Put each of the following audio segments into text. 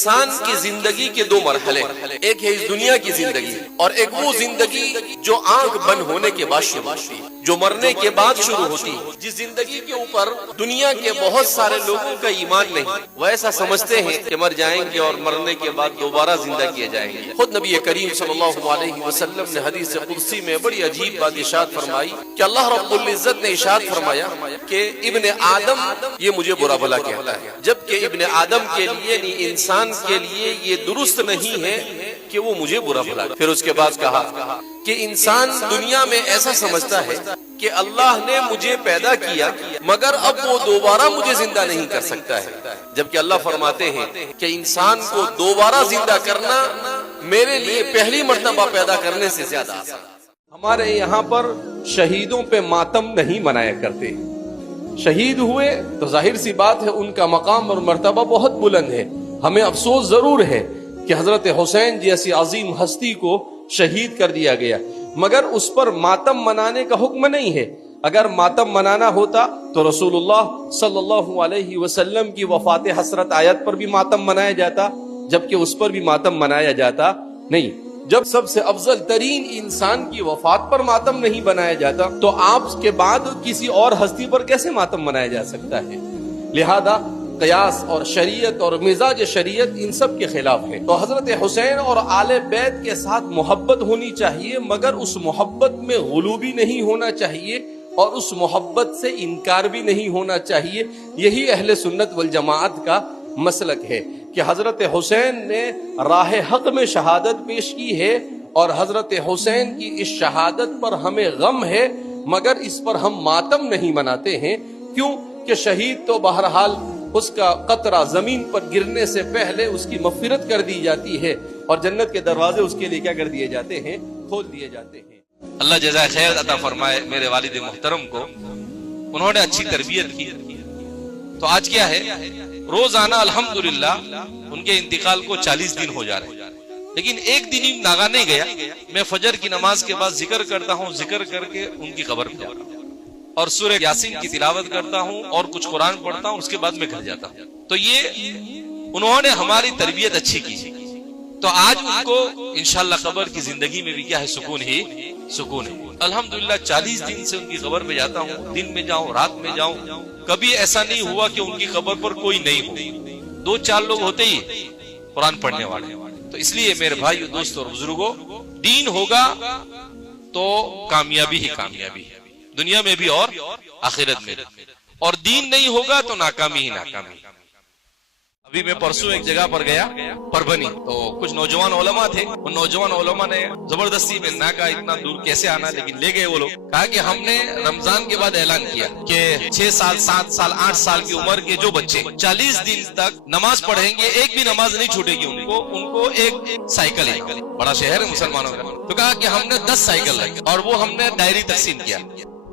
انسان کی زندگی کے دو مرحلے، ایک ہے اس دنیا کی زندگی اور ایک وہ زندگی جو آنکھ بند ہونے کے بعد شروع ہوتی، جو مرنے کے بعد شروع ہوتی، جس زندگی کے اوپر دنیا کے بہت سارے لوگوں کا ایمان نہیں، وہ ایسا سمجھتے ہیں کہ مر جائیں گے اور مرنے کے بعد دوبارہ زندہ کیے جائیں گے۔ خود نبی کریم صلی اللہ علیہ وسلم نے حدیث قدسی میں بڑی عجیب بات ارشاد فرمائی کہ اللہ رب العزت نے ارشاد فرمایا کہ ابن آدم یہ مجھے برا بھلا کہتا ہے، جبکہ ابن آدم کے لیے یعنی انسان کے لیے یہ درست نہیں ہے کہ وہ مجھے برا بھلا۔ پھر اس کے بعد کہا کہ انسان دنیا میں ایسا سمجھتا ہے کہ اللہ نے مجھے پیدا کیا مگر اب وہ دوبارہ مجھے زندہ نہیں کر سکتا ہے، جبکہ اللہ فرماتے ہیں کہ انسان کو دوبارہ زندہ کرنا میرے لیے پہلی مرتبہ پیدا کرنے سے زیادہ آسان۔ ہمارے یہاں پر شہیدوں پہ ماتم نہیں منایا کرتے، شہید ہوئے تو ظاہر سی بات ہے ان کا مقام اور مرتبہ بہت بلند ہے، ہمیں افسوس ضرور ہے کہ حضرت حسین جیسی عظیم ہستی کو شہید کر دیا گیا، مگر اس پر ماتم منانے کا حکم نہیں ہے۔ اگر ماتم منانا ہوتا تو رسول اللہ صلی اللہ علیہ وسلم کی وفات حسرت آیت پر بھی ماتم منایا جاتا، جبکہ اس پر بھی ماتم منایا جاتا نہیں۔ جب سب سے افضل ترین انسان کی وفات پر ماتم نہیں بنایا جاتا تو آپ کے بعد کسی اور ہستی پر کیسے ماتم منایا جا سکتا ہے؟ لہذا قیاس اور شریعت اور مزاج شریعت ان سب کے خلاف ہے۔ تو حضرت حسین اور آل بیت کے ساتھ محبت ہونی چاہیے، مگر اس محبت میں غلو بھی نہیں ہونا چاہیے اور اس محبت سے انکار بھی نہیں ہونا چاہیے۔ یہی اہل سنت والجماعت کا مسلک ہے کہ حضرت حسین نے راہ حق میں شہادت پیش کی ہے اور حضرت حسین کی اس شہادت پر ہمیں غم ہے، مگر اس پر ہم ماتم نہیں مناتے ہیں۔ کیوں کہ شہید تو بہرحال اس کا قطرہ زمین پر گرنے سے پہلے اس کی مغفرت کر دی جاتی ہے اور جنت کے دروازے اس کے لیے کیا کر دیے جاتے ہیں؟ کھول دیے جاتے ہیں۔ اللہ جزائے خیر عطا فرمائے میرے والد محترم کو، انہوں نے اچھی تربیت کی۔ تو آج کیا ہے، روزانہ الحمدللہ ان کے انتقال کو 40 دن ہو جا رہے ہیں، لیکن ایک دن ہی ناگا نہیں گیا، میں فجر کی نماز کے بعد ذکر کرتا ہوں، ذکر کر کے ان کی قبر پہ جاتا ہوں اور سورہ یاسین کی تلاوت کرتا ہوں اور کچھ قرآن پڑھتا ہوں، اس کے بعد میں گھر جاتا ہوں۔ تو یہ انہوں نے ہماری تربیت اچھی کی، تو آج ان کو انشاءاللہ قبر کی زندگی میں بھی کیا ہے، سکون ہی سکون ہے۔ الحمدللہ 40 دن سے ان کی قبر پہ جاتا ہوں، دن میں جاؤں رات میں جاؤں، کبھی ایسا نہیں ہوا کہ ان کی قبر پر کوئی نہیں ہو، 2-4 لوگ ہوتے ہی قرآن پڑھنے والے۔ تو اس لیے میرے بھائیو دوستو اور بزرگوں، دین ہوگا تو کامیابی ہی کامیابی ہے، دنیا میں بھی اور آخرت میں بھی، اور دین نہیں ہوگا تو ناکامی ہی ناکامی۔ ابھی میں پرسوں ایک جگہ پر گیا پربھنی، تو کچھ نوجوان علماء تھے، ان نوجوان علماء نے زبردستی میں نہ کہا اتنا دور کیسے آنا، لیکن لے گئے وہ لوگ، کہا کہ ہم نے رمضان کے بعد اعلان کیا کہ 6 سال 7 سال 8 سال کی عمر کے جو بچے 40 دن تک نماز پڑھیں گے، ایک بھی نماز نہیں چھوٹے گی ان کو ایک سائیکل ہے، بڑا شہر ہے مسلمانوں کا، تو کہا کہ ہم نے 10 سائیکل رکھے اور وہ ہم نے ڈائری تقسیم کیا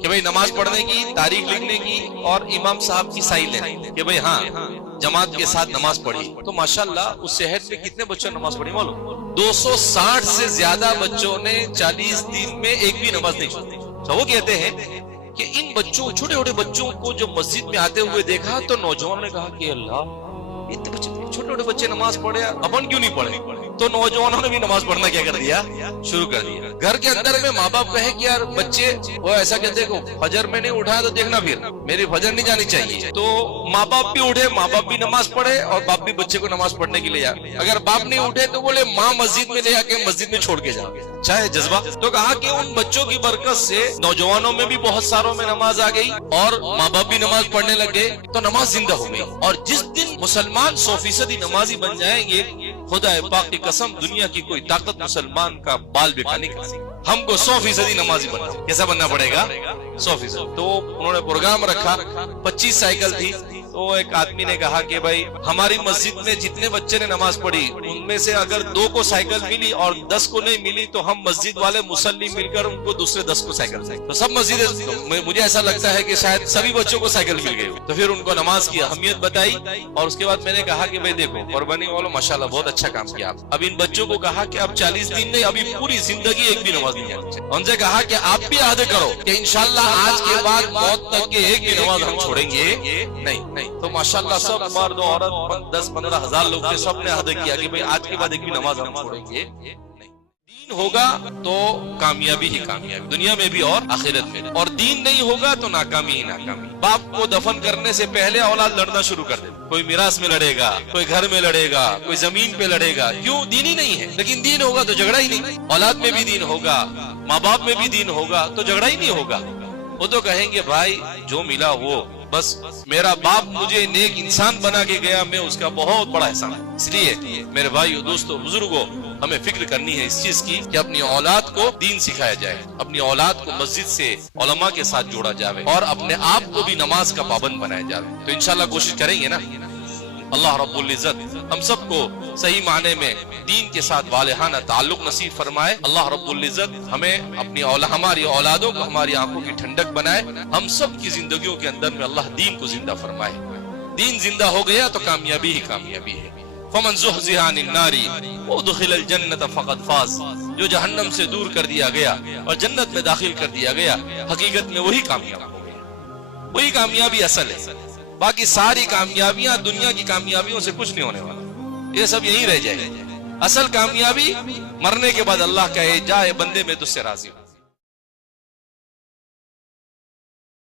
کہ بھئی نماز پڑھنے کی، تاریخ لکھنے کی اور امام صاحب کی سائن لینے کہ بھئی ہاں جماعت کے ساتھ نماز پڑھی۔ تو ماشاءاللہ اس شہر میں کتنے بچوں نے نماز پڑھی معلوم؟ 260 سے زیادہ بچوں نے 40 دن میں ایک بھی نماز نہیں چھوڑی۔ تو وہ کہتے ہیں کہ ان بچوں، چھوٹے چھوٹے بچوں کو جب مسجد میں آتے ہوئے دیکھا تو نوجوانوں نے کہا کہ اللہ اتنے بچے، چھوٹے چھوٹے بچے نماز پڑھے، اپن کیوں نہیں پڑھے؟ تو نوجوانوں نے بھی نماز پڑھنا کیا کر دیا، شروع کر دیا۔ گھر کے اندر میں ماں باپ کہے کہ یار بچے وہ ایسا کہتے کہ فجر میں نہیں اٹھایا تو دیکھنا پھر میری فجر نہیں جانی چاہیے، تو ماں باپ بھی اٹھے، ماں باپ بھی نماز پڑھے اور باپ بھی بچے کو نماز پڑھنے کے لیے جائے۔ اگر باپ نہیں اٹھے تو بولے ماں مسجد میں لے آ کے مسجد میں چھوڑ کے جا، چاہے جذبہ۔ تو کہا کہ ان بچوں کی برکت سے نوجوانوں میں بھی بہت ساروں میں نماز آ گئی اور ماں باپ بھی نماز پڑھنے لگے، تو نماز زندہ ہو گئی۔ اور جس دن مسلمان 100% نمازی بن جائیں گے، خدا پاک کی قسم دنیا کی کوئی طاقت مسلمان کا بال بیٹھا نہیں کر سکتی۔ ہم کو 100% نمازی بننا، کیسا بننا پڑے گا؟ 100%۔ تو انہوں نے پروگرام رکھا، 25 سائیکل تھی، تو ایک آدمی نے کہا کہ بھائی ہماری مسجد میں جتنے بچے نے نماز پڑھی ان میں سے اگر 2 کو سائیکل ملی اور 10 کو نہیں ملی تو ہم مسجد والے مصلی مل کر ان کو دوسرے 10 کو سائیکل دیں۔ تو سب مسجد، مجھے ایسا لگتا ہے کہ شاید سبھی بچوں کو سائیکل مل گئی۔ تو پھر ان کو نماز کی اہمیت بتائی اور اس کے بعد میں نے کہا کہ بھائی دیکھو قربانی والوں ماشاءاللہ بہت اچھا کام کیا آپ۔ اب ان بچوں کو کہا کہ اب 40 دن نہیں، ابھی پوری زندگی ایک بھی نماز نہیں جانی چاہیے۔ ان سے کہا کہ آپ بھی عہد کرو کہ انشاءاللہ آج کے بعد موت تک کے ایک بھی نماز ہم چھوڑیں گے نہیں۔ تو ماشاءاللہ سب مرد عورت 10-15 ہزار لوگ تھے، سب نے عہد کیا کہ بھئی آج کے بعد ایک بھی نماز ہم چھوڑیں گے نہیں۔ دین ہوگا تو کامیابی ہی کامیابی، دنیا میں بھی اور آخرت میں بھی، اور دین نہیں ہوگا تو ناکامی ہی ناکامی۔ باپ کو دفن کرنے سے پہلے اولاد لڑنا شروع کر دے، کوئی میراث میں لڑے گا، کوئی گھر میں لڑے گا، کوئی زمین پہ لڑے گا، کیوں؟ دین ہی نہیں ہے۔ لیکن دین ہوگا تو جھگڑا ہی نہیں، اولاد میں بھی دین ہوگا، ماں باپ میں بھی دین ہوگا تو جھگڑا ہی نہیں ہوگا۔ وہ تو کہیں گے بھائی جو ملا وہ، بس میرا باپ مجھے نیک انسان بنا کے گیا، میں اس کا بہت بڑا احسان ہے۔ اس لیے میرے بھائیو، دوستو، بزرگوں، ہمیں فکر کرنی ہے اس چیز کی کہ اپنی اولاد کو دین سکھایا جائے، اپنی اولاد کو مسجد سے علماء کے ساتھ جوڑا جائے، اور اپنے آپ کو بھی نماز کا پابند بنایا جائے۔ تو انشاءاللہ کوشش کریں گے نا، اللہ رب العزت ہم سب کو صحیح معنی میں دین کے ساتھ والہانہ تعلق نصیب فرمائے۔ اللہ رب العزت ہمیں اپنی ہماری اولادوں کو ہماری آنکھوں کی ٹھنڈک بنائے، ہم سب کی زندگیوں کے اندر میں اللہ دین کو زندہ فرمائے۔ دین زندہ ہو گیا تو کامیابی ہی کامیابی ہے۔ فمن زحزح عن النار وادخل الجنة فقد فاز، جو جہنم سے دور کر دیا گیا اور جنت میں داخل کر دیا گیا، حقیقت میں وہی کامیاب ہو گیا، وہی کامیابی اصل ہے۔ باقی ساری کامیابیاں دنیا کی کامیابیوں سے کچھ نہیں ہونے والا، یہ سب یہیں رہ جائے۔ اصل کامیابی مرنے کے بعد اللہ کہے جائے بندے میں تجھ سے راضی ہوں۔